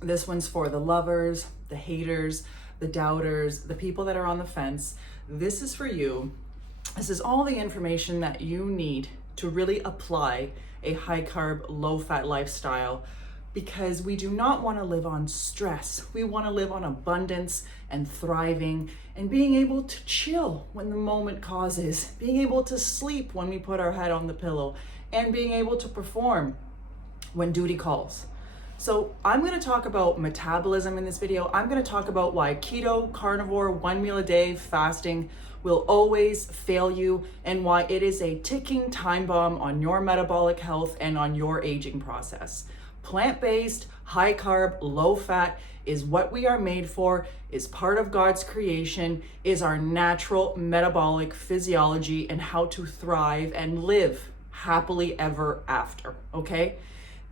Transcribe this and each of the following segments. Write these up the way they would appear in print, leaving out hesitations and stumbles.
This one's for the lovers, the haters, the doubters, the people that are on the fence. This is for you. This is all the information that you need to really apply a high carb, low fat lifestyle, because we do not want to live on stress. We want to live on abundance and thriving and being able to chill when the moment causes, being able to sleep when we put our head on the pillow, and being able to perform when duty calls. So I'm going to talk about metabolism in this video. I'm going to talk about why keto, carnivore, 1 meal a day fasting will always fail you, and why it is a ticking time bomb on your metabolic health and on your aging process. Plant-based, high carb, low fat is what we are made for, is part of God's creation, is our natural metabolic physiology and how to thrive and live happily ever after, okay?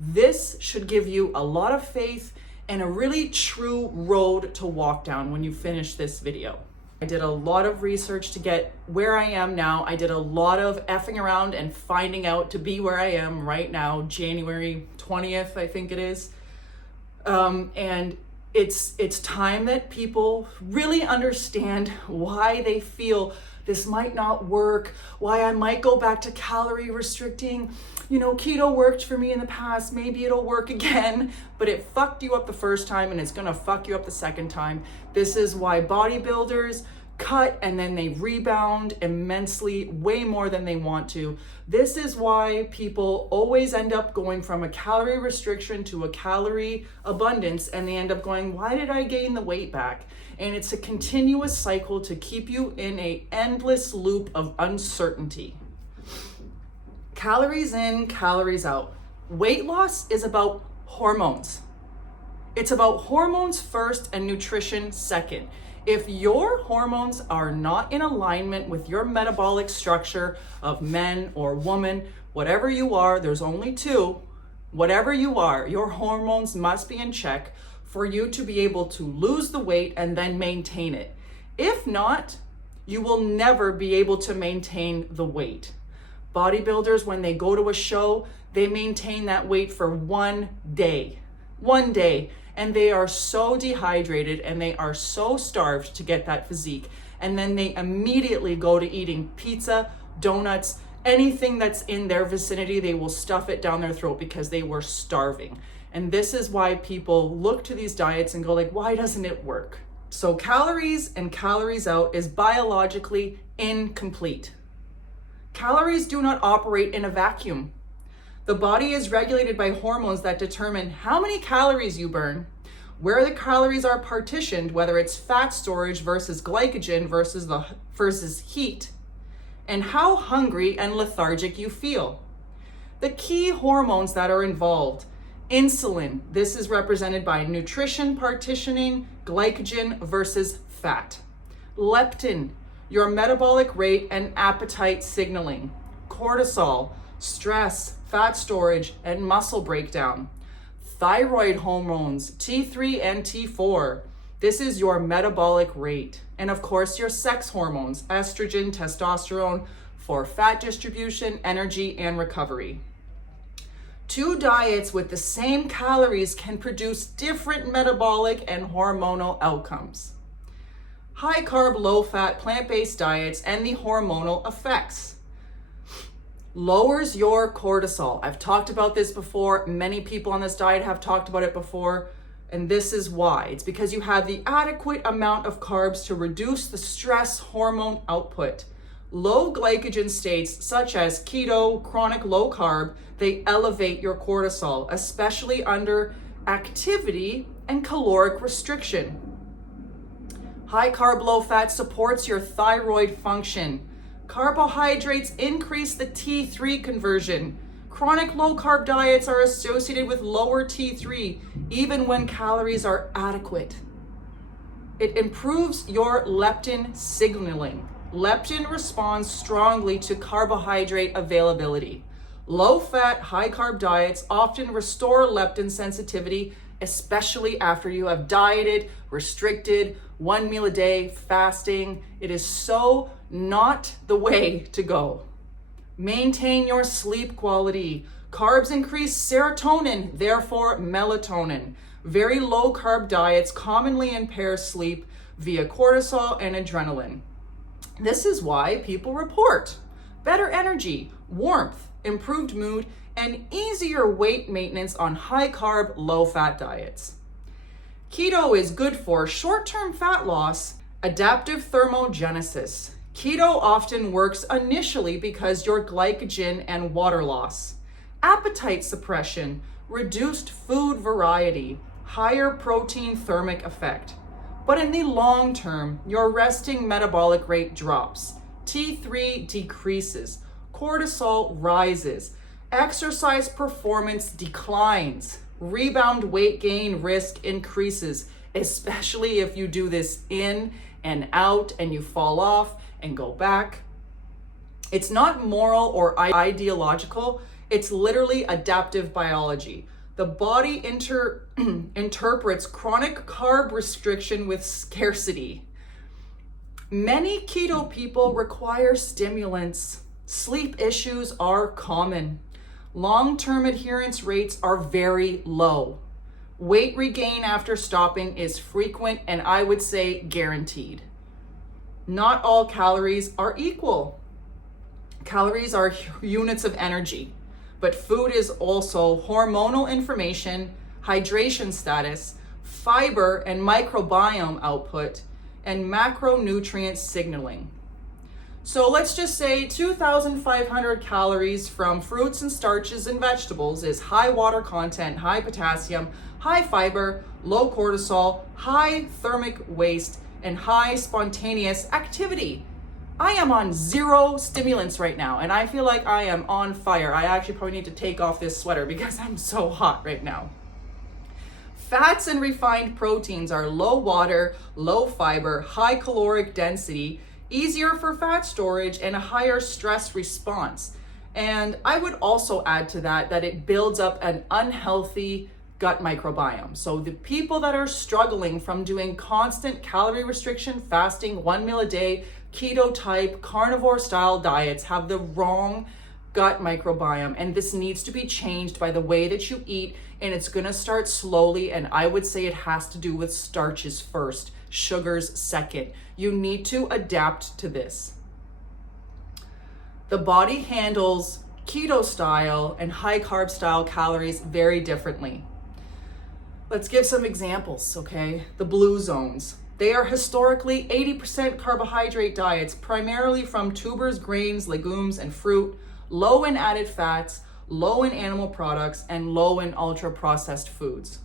This should give you a lot of faith and a really true road to walk down when you finish this video. I did a lot of research to get where I am now. I did a lot of effing around and finding out to be where I am right now, January 20th, I think it is. And it's time that people really understand why they feel this might not work, why I might go back to calorie restricting. You know, keto worked for me in the past, maybe it'll work again, but it fucked you up the first time and it's gonna fuck you up the second time. This is why bodybuilders cut and then they rebound immensely, way more than they want to. This is why people always end up going from a calorie restriction to a calorie abundance, and they end up going, why did I gain the weight back? And it's a continuous cycle to keep you in an endless loop of uncertainty. Calories in, calories out. Weight loss is about hormones. It's about hormones first and nutrition second. If your hormones are not in alignment with your metabolic structure of men or woman, whatever you are, there's only two, whatever you are, your hormones must be in check for you to be able to lose the weight and then maintain it. If not, you will never be able to maintain the weight. Bodybuilders, when they go to a show, they maintain that weight for 1 day, and they are so dehydrated and they are so starved to get that physique. And then they immediately go to eating pizza, donuts, anything that's in their vicinity, they will stuff it down their throat because they were starving. And this is why people look to these diets and go like, why doesn't it work? So calories and calories out is biologically incomplete. Calories do not operate in a vacuum. The body is regulated by hormones that determine how many calories you burn, where the calories are partitioned, whether it's fat storage versus glycogen versus heat, and how hungry and lethargic you feel. The key hormones that are involved: insulin, this is represented by nutrition partitioning, glycogen versus fat. Leptin, your metabolic rate and appetite signaling. Cortisol, stress, fat storage, and muscle breakdown. Thyroid hormones, T3 and T4. This is your metabolic rate. And of course, your sex hormones, estrogen, testosterone, for fat distribution, energy, and recovery. Two diets with the same calories can produce different metabolic and hormonal outcomes. High carb, low fat, plant-based diets and the hormonal effects. Lowers your cortisol. I've talked about this before. Many people on this diet have talked about it before. And this is why. It's because you have the adequate amount of carbs to reduce the stress hormone output. Low glycogen states, such as keto, chronic low carb, they elevate your cortisol, especially under activity and caloric restriction. High carb, low fat supports your thyroid function. Carbohydrates increase the T3 conversion. Chronic low carb diets are associated with lower T3, even when calories are adequate. It improves your leptin signaling. Leptin responds strongly to carbohydrate availability. Low-fat, high-carb diets often restore leptin sensitivity, especially after you have dieted, restricted, 1 meal a day, fasting. It is so not the way to go. Maintain your sleep quality. Carbs increase serotonin, therefore melatonin. Very low carb diets commonly impair sleep via cortisol and adrenaline. This is why people report better energy, warmth, improved mood, and easier weight maintenance on high carb, low fat diets. Keto is good for short-term fat loss, adaptive thermogenesis. Keto often works initially because your glycogen and water loss, appetite suppression, reduced food variety, higher protein thermic effect. But in the long term, your resting metabolic rate drops, T3 decreases, cortisol rises, exercise performance declines, rebound weight gain risk increases, especially if you do this in and out and you fall off and go back. It's not moral or ideological, it's literally adaptive biology. The body interprets chronic carb restriction with scarcity. Many keto people require stimulants. Sleep issues are common. Long-term adherence rates are very low. Weight regain after stopping is frequent and I would say guaranteed. Not all calories are equal. Calories are units of energy, but food is also hormonal information, hydration status, fiber and microbiome output, and macronutrient signaling. So let's just say 2,500 calories from fruits and starches and vegetables is high water content, high potassium, high fiber, low cortisol, high thermic waste, and high spontaneous activity. I am on 0 stimulants right now, and I feel like I am on fire. I actually probably need to take off this sweater because I'm so hot right now. Fats and refined proteins are low water, low fiber, high caloric density, easier for fat storage, and a higher stress response. And I would also add to that it builds up an unhealthy gut microbiome. So the people that are struggling from doing constant calorie restriction, fasting, 1 meal a day, keto type, carnivore style diets have the wrong gut microbiome. And this needs to be changed by the way that you eat. And it's gonna start slowly. And I would say it has to do with starches first, sugars second. You need to adapt to this. The body handles keto style and high carb style calories very differently. Let's give some examples, okay? The blue zones. They are historically 80% carbohydrate diets, primarily from tubers, grains, legumes, and fruit, low in added fats, low in animal products, and low in ultra-processed foods.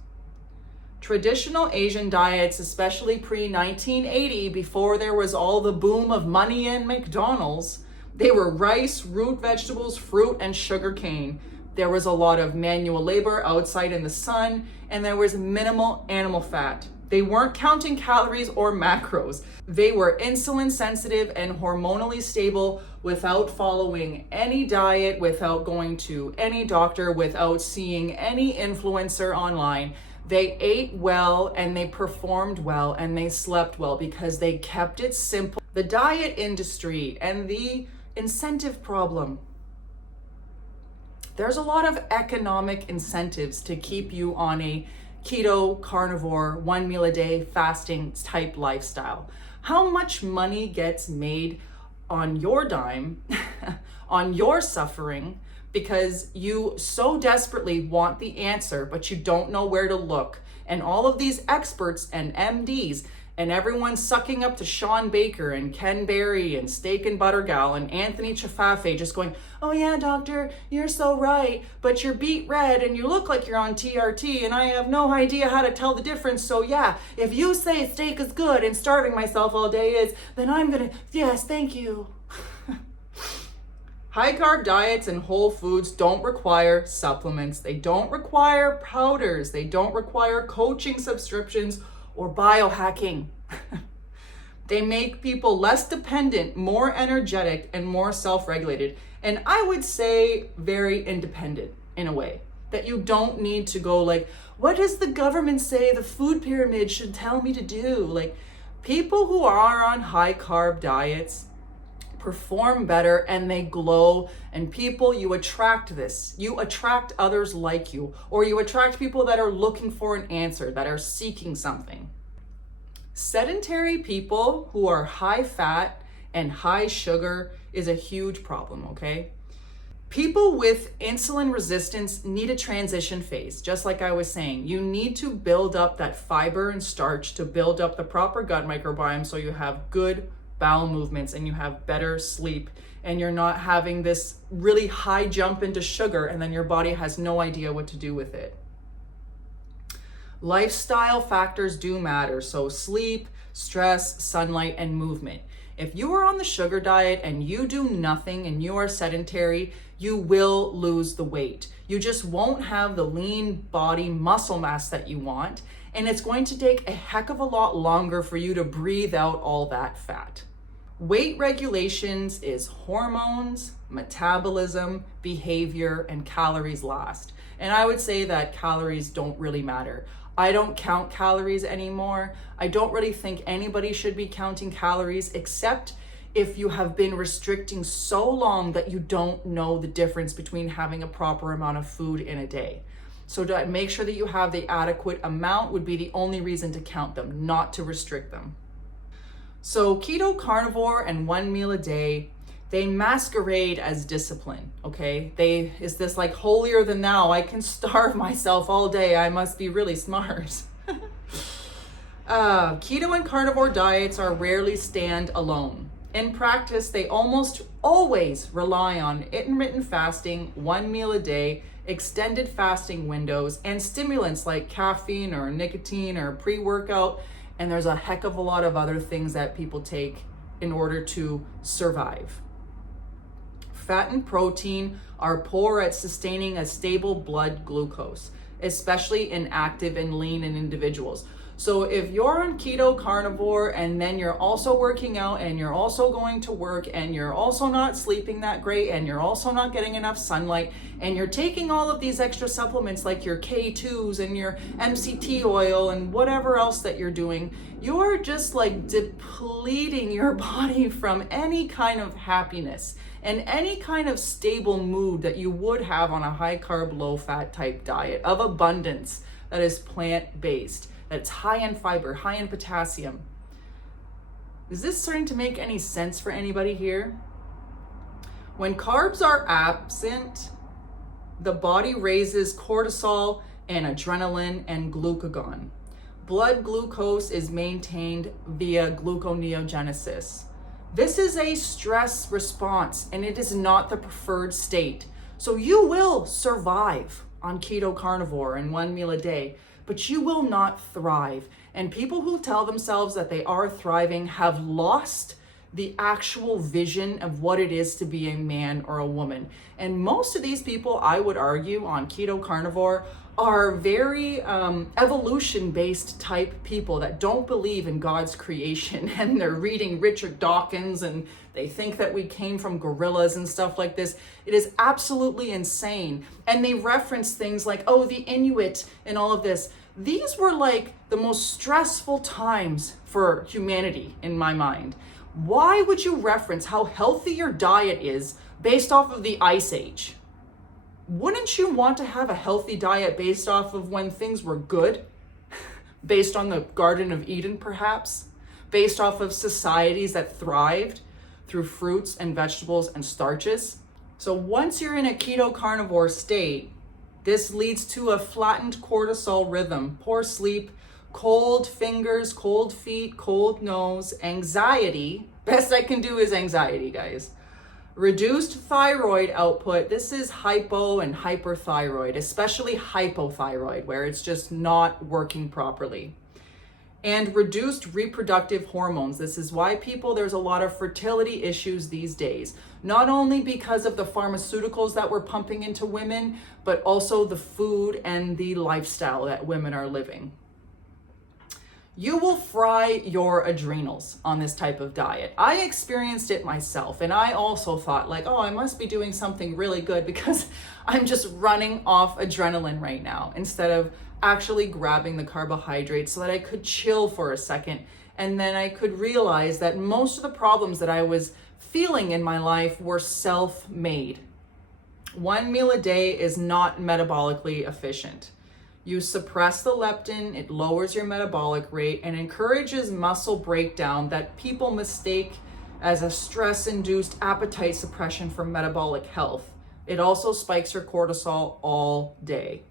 Traditional Asian diets, especially pre-1980, before there was all the boom of money and McDonald's, they were rice, root vegetables, fruit, and sugar cane. There was a lot of manual labor outside in the sun, and there was minimal animal fat. They weren't counting calories or macros. They were insulin sensitive and hormonally stable without following any diet, without going to any doctor, without seeing any influencer online. They ate well and they performed well and they slept well because they kept it simple. The diet industry and the incentive problem. There's a lot of economic incentives to keep you on a keto, carnivore, 1 meal a day, fasting type lifestyle. How much money gets made on your dime, on your suffering, because you so desperately want the answer, but you don't know where to look. And all of these experts and MDs and everyone sucking up to Sean Baker and Ken Berry and Steak and Butter Gal and Anthony Chafafe just going, oh yeah, doctor, you're so right, but you're beet red and you look like you're on TRT and I have no idea how to tell the difference. So yeah, if you say steak is good and starving myself all day is, then I'm gonna, yes, thank you. High carb diets and whole foods don't require supplements. They don't require powders. They don't require coaching subscriptions or biohacking. They make people less dependent, more energetic, and more self-regulated. And I would say very independent in a way that you don't need to go like, what does the government say the food pyramid should tell me to do? Like, people who are on high carb diets perform better, and they glow. And people, you attract this. You attract others like you, or you attract people that are looking for an answer, that are seeking something. Sedentary people who are high fat and high sugar is a huge problem, okay? People with insulin resistance need a transition phase. Just like I was saying, you need to build up that fiber and starch to build up the proper gut microbiome so you have good bowel movements and you have better sleep and you're not having this really high jump into sugar and then your body has no idea what to do with it. Lifestyle factors do matter. So sleep, stress, sunlight, and movement. If you are on the sugar diet and you do nothing and you are sedentary, you will lose the weight. You just won't have the lean body muscle mass that you want. And it's going to take a heck of a lot longer for you to breathe out all that fat. Weight regulations is hormones, metabolism, behavior, and calories last. And I would say that calories don't really matter. I don't count calories anymore. I don't really think anybody should be counting calories except if you have been restricting so long that you don't know the difference between having a proper amount of food in a day. So to make sure that you have the adequate amount would be the only reason to count them, not to restrict them. So keto, carnivore, and 1 meal a day, they masquerade as discipline, okay? Is this like holier than thou? I can starve myself all day. I must be really smart. Keto and carnivore diets are rarely stand alone. In practice, they almost always rely on intermittent fasting, 1 meal a day, extended fasting windows, and stimulants like caffeine or nicotine or pre-workout. And there's a heck of a lot of other things that people take in order to survive. Fat and protein are poor at sustaining a stable blood glucose, especially in active and lean individuals. So if you're on keto, carnivore, and then you're also working out and you're also going to work and you're also not sleeping that great and you're also not getting enough sunlight and you're taking all of these extra supplements like your K2s and your MCT oil and whatever else that you're doing, you're just like depleting your body from any kind of happiness and any kind of stable mood that you would have on a high carb, low fat type diet of abundance that is plant-based. That's high in fiber, high in potassium. Is this starting to make any sense for anybody here? When carbs are absent, the body raises cortisol and adrenaline and glucagon. Blood glucose is maintained via gluconeogenesis. This is a stress response and it is not the preferred state. So you will survive on keto, carnivore, and 1 meal a day, but you will not thrive. And people who tell themselves that they are thriving have lost the actual vision of what it is to be a man or a woman. And most of these people, I would argue, on keto, carnivore, are very evolution-based type people that don't believe in God's creation, and they're reading Richard Dawkins and they think that we came from gorillas and stuff like this. It is absolutely insane. And they reference things like, oh, the Inuit and all of this. These were like the most stressful times for humanity in my mind. Why would you reference how healthy your diet is based off of the Ice Age? Wouldn't you want to have a healthy diet based off of when things were good? Based on the Garden of Eden, perhaps? Based off of societies that thrived through fruits and vegetables and starches? So once you're in a keto carnivore state, this leads to a flattened cortisol rhythm, poor sleep, cold fingers, cold feet, cold nose, anxiety. Best I can do is anxiety, guys. Reduced thyroid output. This is hypo and hyperthyroid, especially hypothyroid, where it's just not working properly. And reduced reproductive hormones. This is why there's a lot of fertility issues these days. Not only because of the pharmaceuticals that we're pumping into women, but also the food and the lifestyle that women are living. You will fry your adrenals on this type of diet. I experienced it myself, and I also thought like, oh, I must be doing something really good because I'm just running off adrenaline right now instead of actually grabbing the carbohydrates so that I could chill for a second. And then I could realize that most of the problems that I was feeling in my life were self-made. One meal a day is not metabolically efficient. You suppress the leptin, it lowers your metabolic rate, and encourages muscle breakdown that people mistake as a stress-induced appetite suppression for metabolic health. It also spikes your cortisol all day.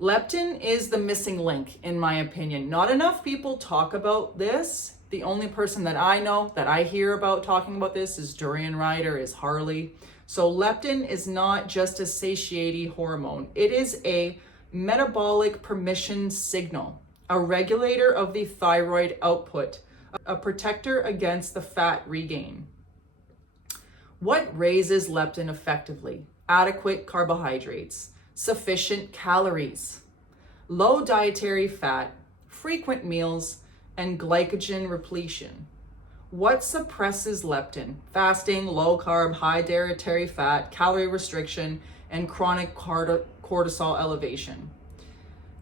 Leptin is the missing link, in my opinion. Not enough people talk about this. The only person that I know that I hear about talking about this is Durian Rider, is Harley. So leptin is not just a satiety hormone. It is a metabolic permission signal, a regulator of the thyroid output, a protector against the fat regain. What raises leptin effectively? Adequate carbohydrates, sufficient calories, low dietary fat, frequent meals, and glycogen repletion. What suppresses leptin? Fasting, low carb, high dietary fat, calorie restriction, and chronic cortisol elevation.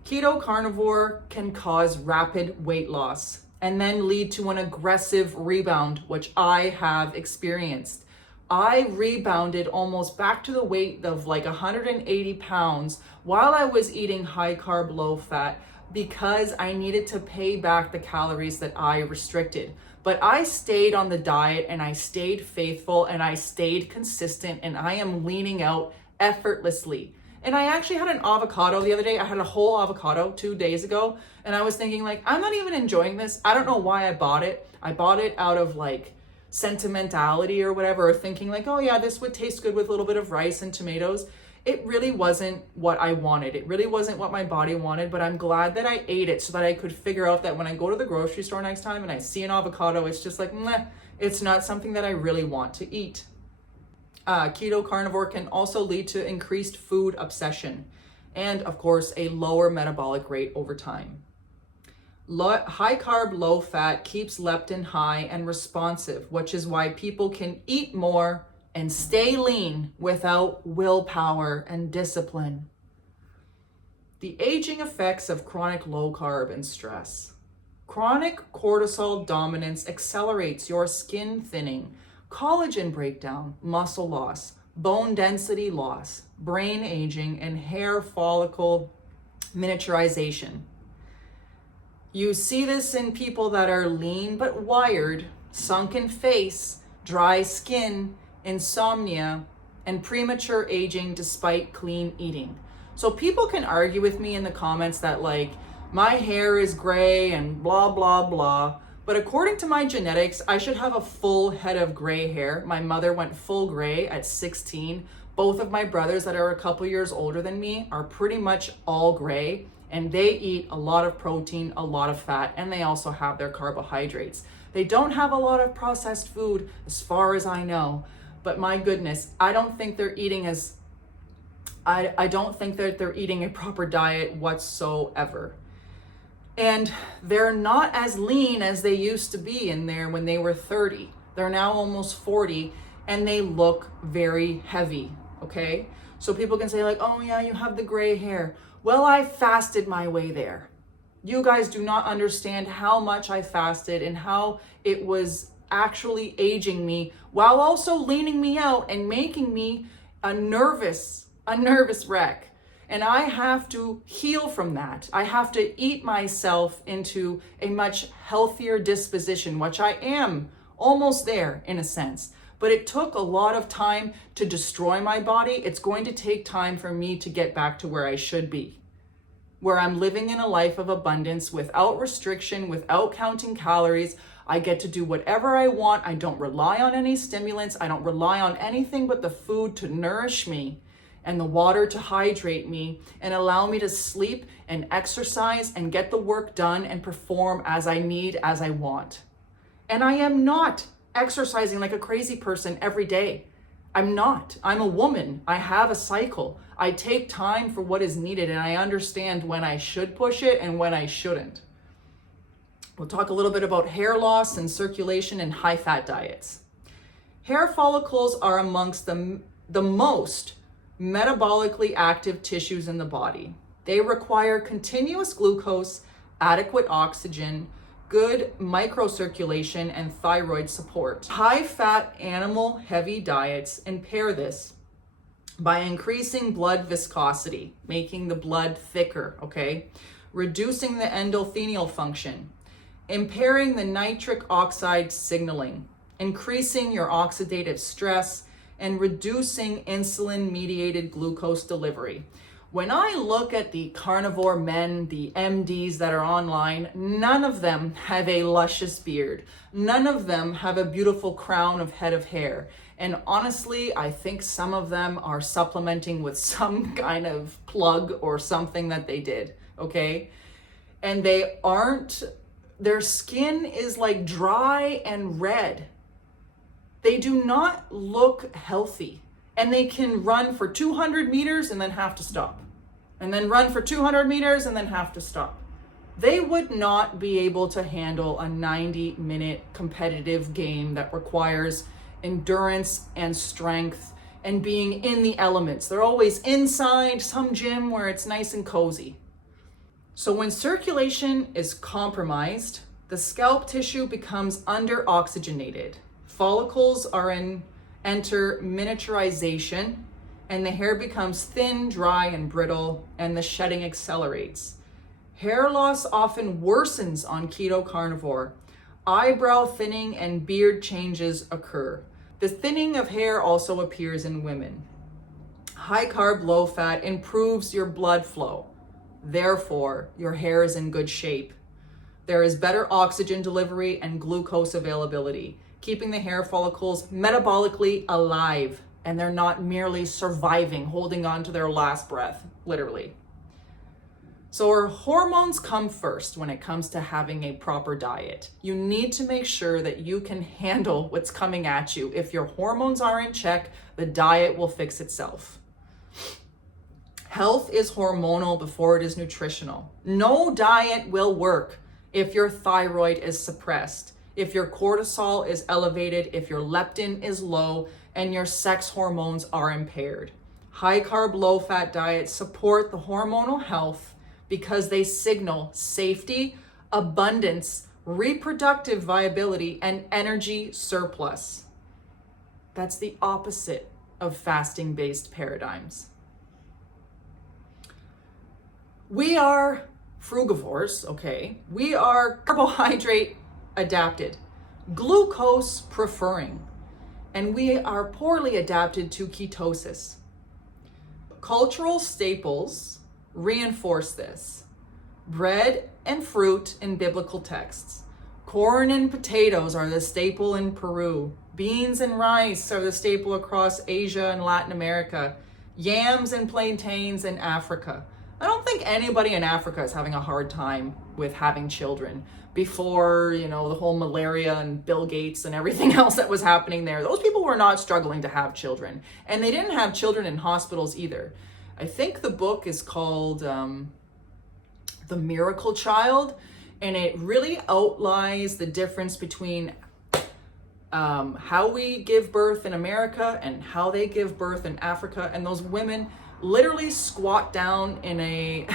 Keto carnivore can cause rapid weight loss and then lead to an aggressive rebound, which I have experienced. I rebounded almost back to the weight of like 180 pounds while I was eating high carb, low fat, because I needed to pay back the calories that I restricted. But I stayed on the diet and I stayed faithful and I stayed consistent, and I am leaning out effortlessly. And I actually had an avocado the other day. I had a whole avocado 2 days ago, and I was thinking like, I'm not even enjoying this. I don't know why I bought it. I bought it out of like sentimentality or whatever, or thinking like, oh yeah, this would taste good with a little bit of rice and tomatoes. It really wasn't what I wanted. It really wasn't what my body wanted, but I'm glad that I ate it so that I could figure out that when I go to the grocery store next time and I see an avocado, it's just like, meh, it's not something that I really want to eat. Keto carnivore can also lead to increased food obsession and, of course, a lower metabolic rate over time. High carb, low fat keeps leptin high and responsive, which is why people can eat more and stay lean without willpower and discipline. The aging effects of chronic low carb and stress. Chronic cortisol dominance accelerates your skin thinning, collagen breakdown, muscle loss, bone density loss, brain aging, and hair follicle miniaturization. You see this in people that are lean but wired, sunken face, dry skin, insomnia, and premature aging despite clean eating. So people can argue with me in the comments that like, my hair is gray and blah, blah, blah. But according to my genetics, I should have a full head of gray hair. My mother went full gray at 16. Both of my brothers that are a couple years older than me are pretty much all gray, and they eat a lot of protein, a lot of fat, and they also have their carbohydrates. They don't have a lot of processed food as far as I know, but my goodness, I don't think they're eating I don't think that they're eating a proper diet whatsoever. And they're not as lean as they used to be in there when they were 30. They're now almost 40, and they look very heavy, okay? So people can say like, oh yeah, you have the gray hair. Well, I fasted my way there. You guys do not understand how much I fasted and how it was actually aging me while also leaning me out and making me a nervous wreck. And I have to heal from that. I have to eat myself into a much healthier disposition, which I am almost there in a sense. But it took a lot of time to destroy my body. It's going to take time for me to get back to where I should be, where I'm living in a life of abundance without restriction, without counting calories. I get to do whatever I want. I don't rely on any stimulants. I don't rely on anything but the food to nourish me and the water to hydrate me and allow me to sleep and exercise and get the work done and perform as I need, as I want. And I am not exercising like a crazy person every day. I'm not. I'm a woman. I have a cycle. I take time for what is needed, and I understand when I should push it and when I shouldn't. We'll talk a little bit about hair loss and circulation and high-fat diets. Hair follicles are amongst the most metabolically active tissues in the body. They require continuous glucose, adequate oxygen, good microcirculation and thyroid support. High-fat animal heavy diets impair this by increasing blood viscosity, making the blood thicker, okay? Reducing the endothelial function, impairing the nitric oxide signaling, increasing your oxidative stress, and reducing insulin-mediated glucose delivery. When I look at the carnivore men, the MDs that are online, none of them have a luscious beard. None of them have a beautiful crown of head of hair. And honestly, I think some of them are supplementing with some kind of plug or something that they did, okay? And their skin is like dry and red. They do not look healthy. And they can run for 200 meters and then have to stop. And then run for 200 meters and then have to stop. They would not be able to handle a 90-minute competitive game that requires endurance and strength and being in the elements. They're always inside some gym where it's nice and cozy. So when circulation is compromised, the scalp tissue becomes under-oxygenated. Follicles enter miniaturization, and the hair becomes thin, dry, and brittle, and the shedding accelerates. Hair loss often worsens on keto carnivore. Eyebrow thinning and beard changes occur. The thinning of hair also appears in women. High carb, low fat improves your blood flow. Therefore, your hair is in good shape. There is better oxygen delivery and glucose availability, keeping the hair follicles metabolically alive, and they're not merely surviving, holding on to their last breath, literally. So our hormones come first when it comes to having a proper diet. You need to make sure that you can handle what's coming at you. If your hormones are in check, the diet will fix itself. Health is hormonal before it is nutritional. No diet will work if your thyroid is suppressed, if your cortisol is elevated, if your leptin is low, and your sex hormones are impaired. High carb, low fat diets support the hormonal health because they signal safety, abundance, reproductive viability, and energy surplus. That's the opposite of fasting-based paradigms. We are frugivores, okay? We are carbohydrate adapted, glucose preferring, and we are poorly adapted to ketosis. Cultural staples reinforce this. Bread and fruit in biblical texts. Corn and potatoes are the staple in Peru. Beans and rice are the staple across Asia and Latin America. Yams and plantains in Africa. I don't think anybody in Africa is having a hard time with having children before, the whole malaria and Bill Gates and everything else that was happening there. Those people were not struggling to have children. And they didn't have children in hospitals either. I think the book is called The Miracle Child, and it really outlines the difference between how we give birth in America and how they give birth in Africa. And those women literally squat down in a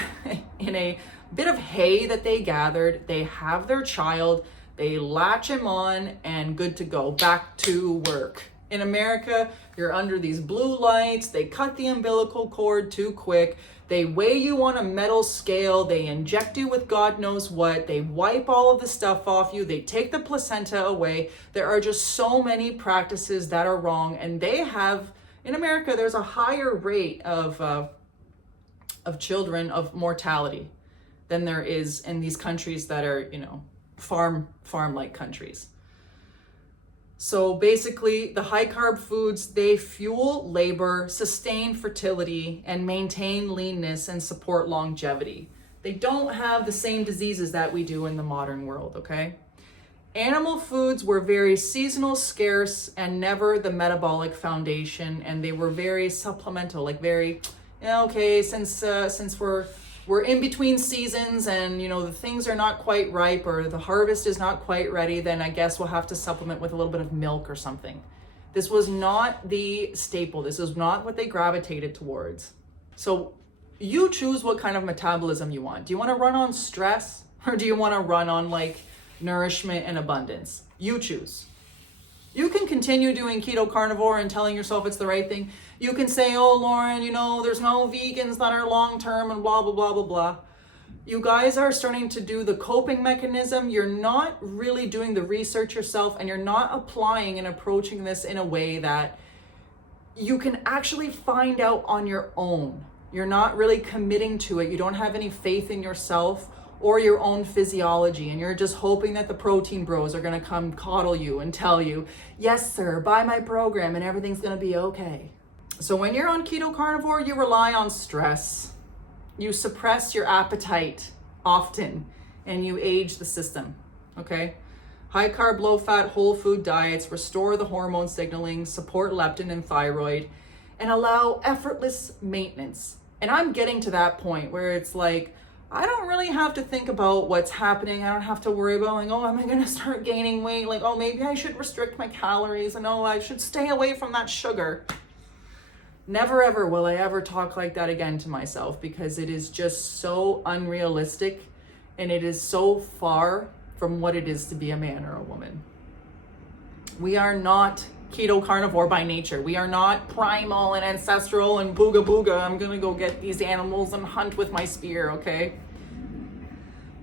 in a bit of hay that they gathered. They have their child, they latch him on, and good to go, back to work. In America, you're under these blue lights, they cut the umbilical cord too quick, they weigh you on a metal scale, they inject you with God knows what, they wipe all of the stuff off you, they take the placenta away. There are just so many practices that are wrong, and they have, in America, there's a higher rate of children, of mortality, than there is in these countries that are, farm-like countries. So basically, the high carb foods, they fuel labor, sustain fertility, and maintain leanness and support longevity. They don't have the same diseases that we do in the modern world, okay? Animal foods were very seasonal, scarce, and never the metabolic foundation, and they were very supplemental, like very, okay, since we're in between seasons and, the things are not quite ripe or the harvest is not quite ready, then I guess we'll have to supplement with a little bit of milk or something. This was not the staple. This is not what they gravitated towards. So you choose what kind of metabolism you want. Do you want to run on stress, or do you want to run on nourishment, and abundance. You choose. You can continue doing keto carnivore and telling yourself it's the right thing. You can say, oh, Lauren, there's no vegans that are long-term and blah, blah, blah, blah, blah. You guys are starting to do the coping mechanism. You're not really doing the research yourself, and you're not applying and approaching this in a way that you can actually find out on your own. You're not really committing to it. You don't have any faith in yourself or your own physiology, and you're just hoping that the protein bros are gonna come coddle you and tell you, yes sir, buy my program and everything's gonna be okay. So when you're on keto carnivore, you rely on stress. You suppress your appetite often, and you age the system, okay? High carb, low fat, whole food diets restore the hormone signaling, support leptin and thyroid, and allow effortless maintenance. And I'm getting to that point where it's like, I don't really have to think about what's happening. I don't have to worry about like, oh, am I gonna start gaining weight? Like, oh, maybe I should restrict my calories, and oh, I should stay away from that sugar. Never ever will I ever talk like that again to myself, because it is just so unrealistic, and it is so far from what it is to be a man or a woman. We are not keto carnivore by nature. We are not primal and ancestral and booga booga. I'm gonna go get these animals and hunt with my spear, okay?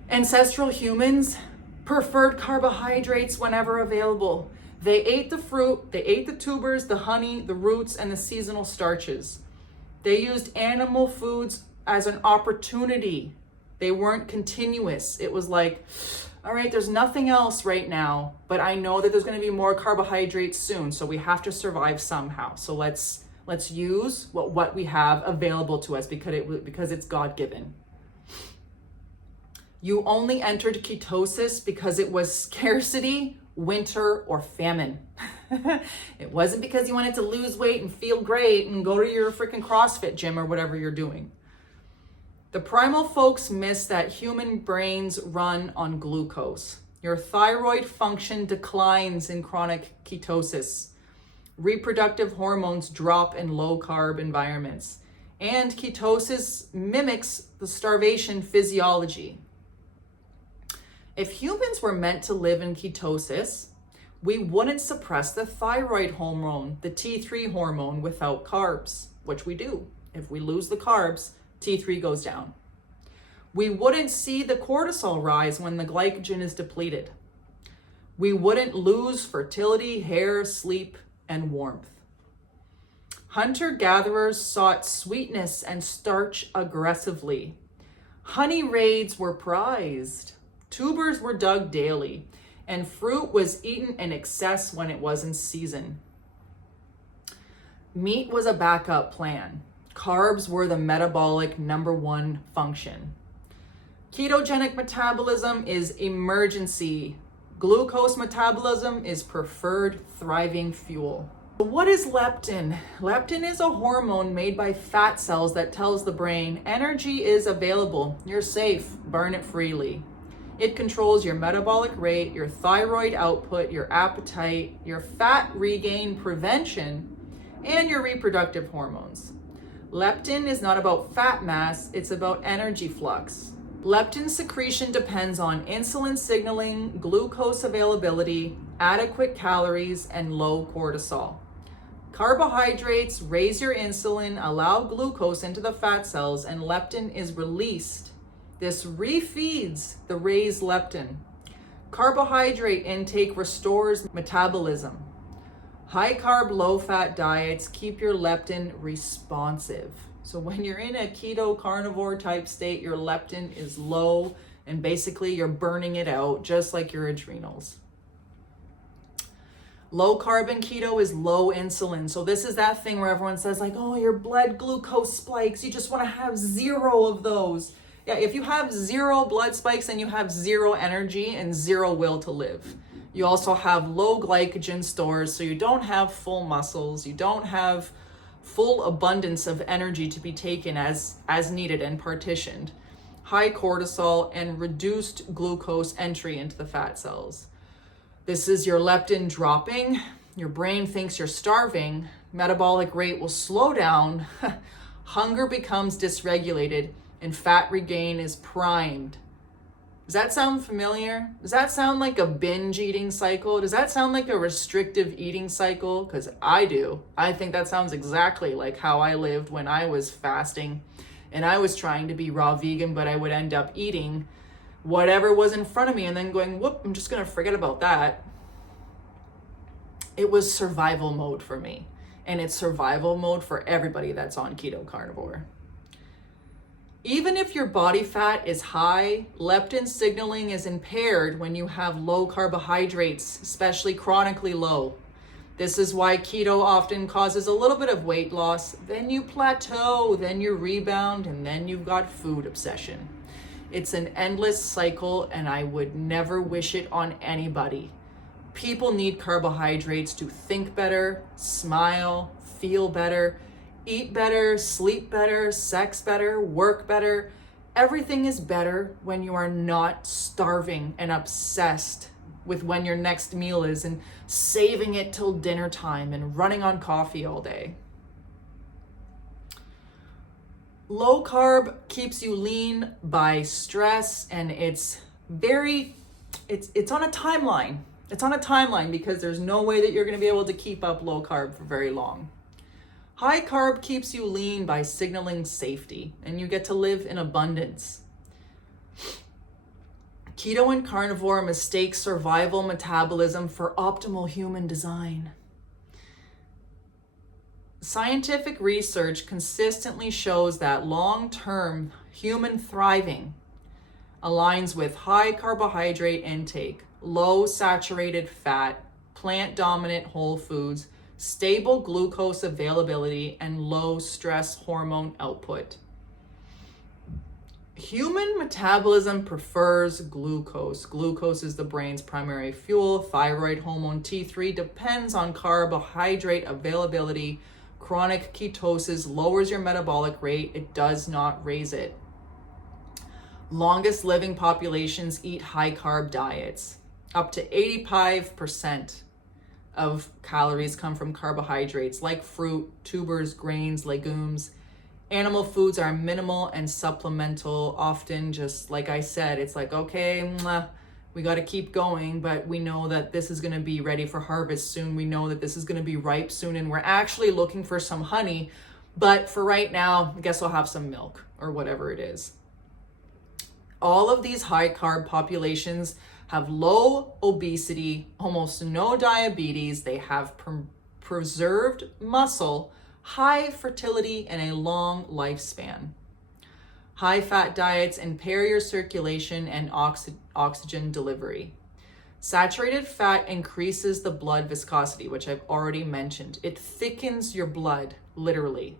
Ancestral humans preferred carbohydrates whenever available. They ate the fruit, they ate the tubers, the honey, the roots, and the seasonal starches. They used animal foods as an opportunity. They weren't continuous. It was like, all right, there's nothing else right now, but I know that there's going to be more carbohydrates soon, so we have to survive somehow. So let's use what we have available to us, because it's God-given. You only entered ketosis because it was scarcity, winter, or famine. It wasn't because you wanted to lose weight and feel great and go to your freaking CrossFit gym or whatever you're doing. The primal folks miss that human brains run on glucose. Your thyroid function declines in chronic ketosis. Reproductive hormones drop in low carb environments. And ketosis mimics the starvation physiology. If humans were meant to live in ketosis, we wouldn't suppress the thyroid hormone, the T3 hormone, without carbs, which we do. If we lose the carbs, T3 goes down. We wouldn't see the cortisol rise when the glycogen is depleted. We wouldn't lose fertility, hair, sleep, and warmth. Hunter-gatherers sought sweetness and starch aggressively. Honey raids were prized. Tubers were dug daily, and fruit was eaten in excess when it was in season. Meat was a backup plan. Carbs were the metabolic #1 function. Ketogenic metabolism is emergency. Glucose metabolism is preferred thriving fuel. What is leptin? Leptin is a hormone made by fat cells that tells the brain energy is available. You're safe. Burn it freely. It controls your metabolic rate, your thyroid output, your appetite, your fat regain prevention, and your reproductive hormones. Leptin is not about fat mass, it's about energy flux. Leptin secretion depends on insulin signaling, glucose availability, adequate calories, and low cortisol. Carbohydrates raise your insulin, allow glucose into the fat cells, and leptin is released. This refeeds the raised leptin. Carbohydrate intake restores metabolism. High carb, low fat diets keep your leptin responsive. So when you're in a keto carnivore type state, your leptin is low, and basically you're burning it out just like your adrenals. Low carb and keto is low insulin. So this is that thing where everyone says like, oh, your blood glucose spikes. You just want to have 0 of those. Yeah, if you have 0 blood spikes, then you have 0 energy and 0 will to live. You also have low glycogen stores, so you don't have full muscles. You don't have full abundance of energy to be taken as needed and partitioned. High cortisol and reduced glucose entry into the fat cells. This is your leptin dropping. Your brain thinks you're starving. Metabolic rate will slow down. Hunger becomes dysregulated, and fat regain is primed. Does that sound familiar? Does that sound like a binge eating cycle? Does that sound like a restrictive eating cycle? Because I do. I think that sounds exactly like how I lived when I was fasting and I was trying to be raw vegan, but I would end up eating whatever was in front of me and then going, whoop, I'm just going to forget about that. It was survival mode for me. And it's survival mode for everybody that's on keto carnivore. Even if your body fat is high, leptin signaling is impaired when you have low carbohydrates, especially chronically low. This is why keto often causes a little bit of weight loss, then you plateau, then you rebound, and then you've got food obsession. It's an endless cycle, and I would never wish it on anybody. People need carbohydrates to think better, smile, feel better, eat better, sleep better, sex better, work better. Everything is better when you are not starving and obsessed with when your next meal is and saving it till dinner time and running on coffee all day. Low carb keeps you lean by stress, and it's on a timeline. It's on a timeline because there's no way that you're going to be able to keep up low carb for very long. High carb keeps you lean by signaling safety, and you get to live in abundance. Keto and carnivore mistake survival metabolism for optimal human design. Scientific research consistently shows that long-term human thriving aligns with high carbohydrate intake, low saturated fat, plant-dominant whole foods, stable glucose availability, and low stress hormone output. Human metabolism prefers glucose. Glucose is the brain's primary fuel. Thyroid hormone T3 depends on carbohydrate availability. Chronic ketosis lowers your metabolic rate. It does not raise it. Longest living populations eat high carb diets. Up to 85% of calories come from carbohydrates like fruit, tubers, grains, legumes. Animal foods are minimal and supplemental, often just like I said, it's like, okay, we got to keep going, but we know that this is going to be ready for harvest soon. We know that this is going to be ripe soon, and we're actually looking for some honey, but for right now, I guess I'll have some milk or whatever it is. All of these high carb populations have low obesity, almost no diabetes. They have preserved muscle, high fertility, and a long lifespan. High fat diets impair your circulation and oxygen delivery. Saturated fat increases the blood viscosity, which I've already mentioned. It thickens your blood, literally.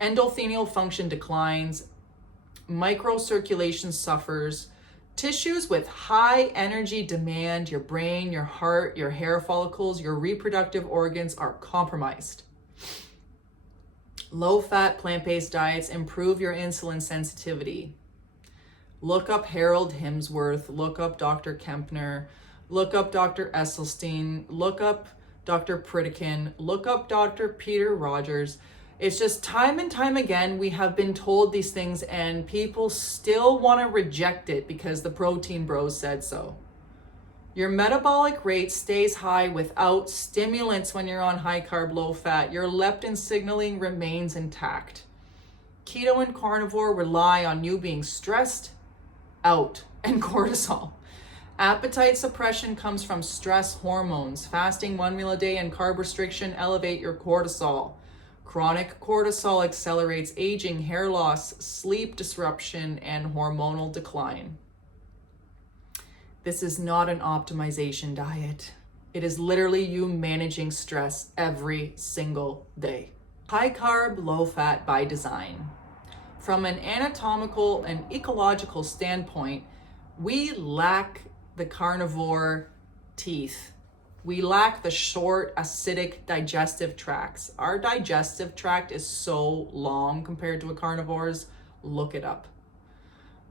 Endothelial function declines. Microcirculation suffers. Tissues with high energy demand, your brain, your heart, your hair follicles, your reproductive organs are compromised. Low-fat plant-based diets improve your insulin sensitivity. Look up Harold Hemsworth, look up Dr. Kempner, look up Dr. Esselstyn, look up Dr. Pritikin, look up Dr. Peter Rogers. It's just time and time again, we have been told these things and people still want to reject it because the protein bros said so. Your metabolic rate stays high without stimulants when you're on high carb, low fat. Your leptin signaling remains intact. Keto and carnivore rely on you being stressed out and cortisol. Appetite suppression comes from stress hormones. Fasting 1 meal a day and carb restriction elevate your cortisol. Chronic cortisol accelerates aging, hair loss, sleep disruption, and hormonal decline. This is not an optimization diet. It is literally you managing stress every single day. High carb, low fat by design. From an anatomical and ecological standpoint, we lack the carnivore teeth. We lack the short, acidic digestive tracts. Our digestive tract is so long compared to a carnivore's. Look it up.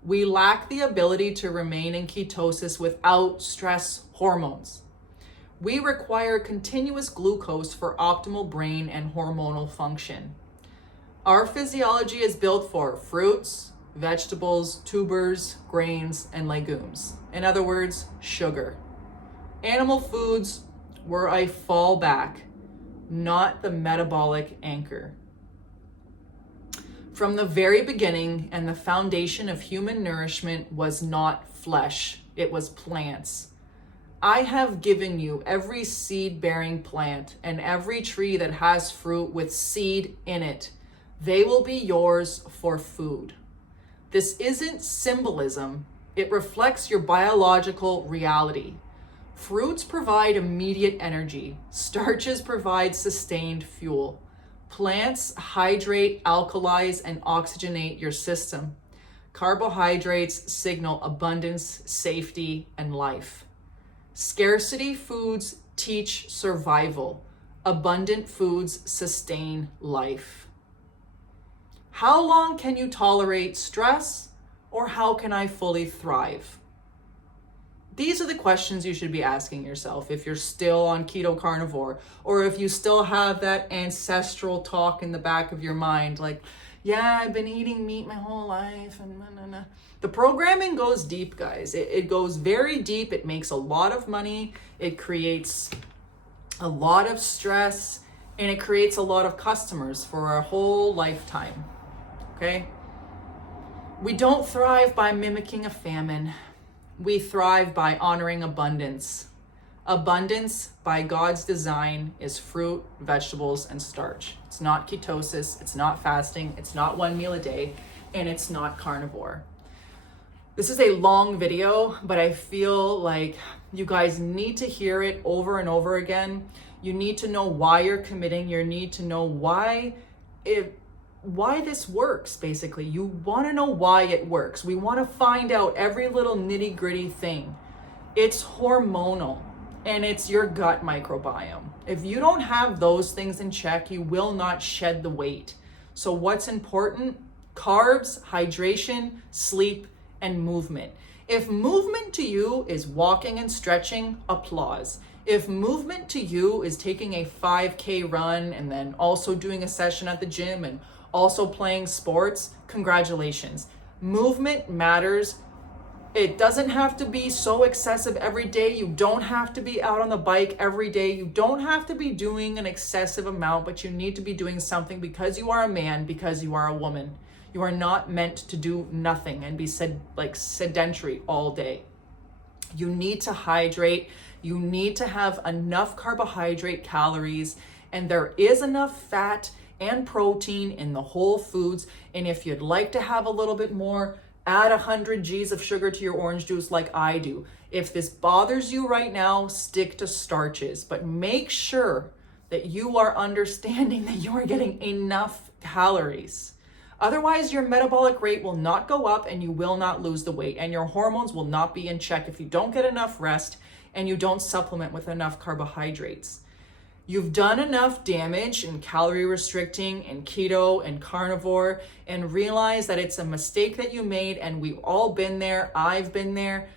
We lack the ability to remain in ketosis without stress hormones. We require continuous glucose for optimal brain and hormonal function. Our physiology is built for fruits, vegetables, tubers, grains, and legumes. In other words, sugar. Animal foods were a fallback, not the metabolic anchor. From the very beginning, and the foundation of human nourishment was not flesh, it was plants. I have given you every seed-bearing plant and every tree that has fruit with seed in it. They will be yours for food. This isn't symbolism. It reflects your biological reality. Fruits provide immediate energy. Starches provide sustained fuel. Plants hydrate, alkalize, and oxygenate your system. Carbohydrates signal abundance, safety, and life. Scarcity foods teach survival. Abundant foods sustain life. How long can you tolerate stress, or how can I fully thrive? These are the questions you should be asking yourself if you're still on keto carnivore, or if you still have that ancestral talk in the back of your mind, like, yeah, I've been eating meat my whole life, and nah. The programming goes deep, guys. It goes very deep. It makes a lot of money. It creates a lot of stress, and it creates a lot of customers for a whole lifetime, okay? We don't thrive by mimicking a famine. We thrive by honoring abundance. Abundance, by God's design, is fruit, vegetables, and starch. It's not ketosis, it's not fasting, it's not one meal a day, and it's not carnivore. This is a long video, but I feel like you guys need to hear it over and over again. You need to know why you're committing. You need to know why this works, basically. You want to know why it works. We want to find out every little nitty-gritty thing. It's hormonal, and it's your gut microbiome. If you don't have those things in check, you will not shed the weight. So what's important? Carbs, hydration, sleep, and movement. If movement to you is walking and stretching, applause. If movement to you is taking a 5K run and then also doing a session at the gym and also playing sports, congratulations. Movement matters. It doesn't have to be so excessive every day. You don't have to be out on the bike every day. You don't have to be doing an excessive amount, but you need to be doing something because you are a man, because you are a woman. You are not meant to do nothing and be sedentary all day. You need to hydrate. You need to have enough carbohydrate calories, and there is enough fat and protein in the whole foods. And if you'd like to have a little bit more, add 100 G's of sugar to your orange juice like I do. If this bothers you right now, stick to starches, but make sure that you are understanding that you are getting enough calories. Otherwise, your metabolic rate will not go up and you will not lose the weight, and your hormones will not be in check if you don't get enough rest and you don't supplement with enough carbohydrates. You've done enough damage in calorie restricting and keto and carnivore, and realize that it's a mistake that you made, and we've all been there. I've been there.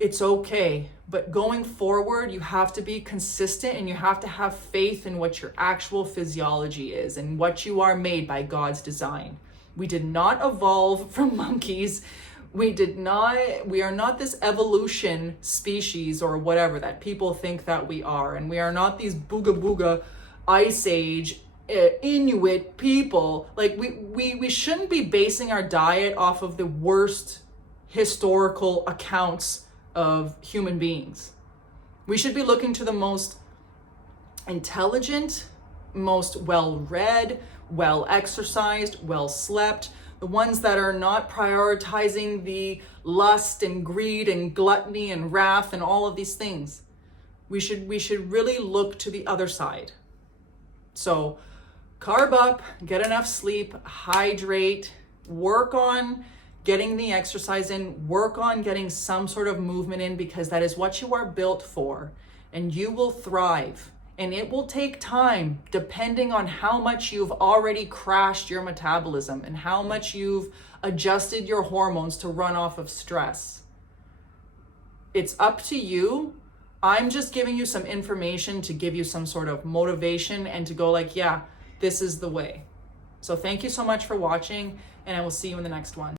It's okay. But going forward, you have to be consistent, and you have to have faith in what your actual physiology is and what you are made by God's design. We did not evolve from monkeys. We are not this evolution species or whatever that people think that we are. And we are not these booga booga ice age Inuit people. Like we shouldn't be basing our diet off of the worst historical accounts of human beings. We should be looking to the most intelligent, most well-read, well-exercised, well-slept, the ones that are not prioritizing the lust and greed and gluttony and wrath and all of these things. We should really look to the other side. So carb up, get enough sleep, hydrate, work on getting the exercise in, work on getting some sort of movement in, because that is what you are built for, and you will thrive. And it will take time depending on how much you've already crashed your metabolism and how much you've adjusted your hormones to run off of stress. It's up to you. I'm just giving you some information to give you some sort of motivation and to go like, yeah, this is the way. So thank you so much for watching, and I will see you in the next one.